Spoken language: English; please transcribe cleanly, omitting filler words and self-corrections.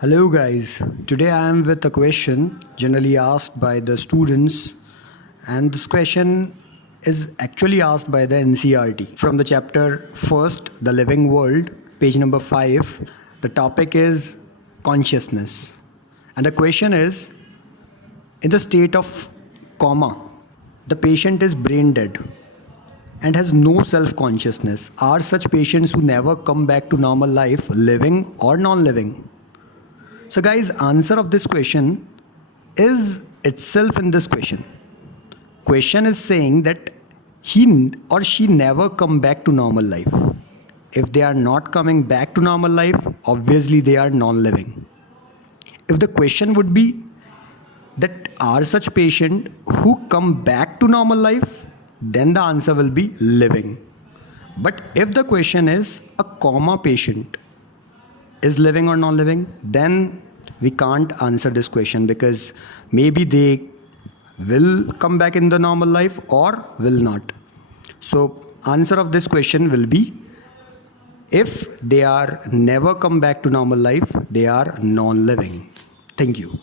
Hello guys, today I am with a question generally asked by the students, and this question is actually asked by the NCERT from the chapter first, The Living World, page number 5. The topic is consciousness, and the question is, in the state of coma, the patient is brain dead and has no self consciousness. Are such patients who never come back to normal life living or non living? So guys, answer of this question is itself in this question. Question is saying that he or she never come back to normal life. If they are not coming back to normal life, obviously they are non-living. If the question would be that are such patient who come back to normal life, then the answer will be living. But if the question is a coma patient is living or non-living, then we can't answer this question because maybe they will come back in the normal life or will not. So answer of this question will be, if they are never come back to normal life, they are non-living. Thank you.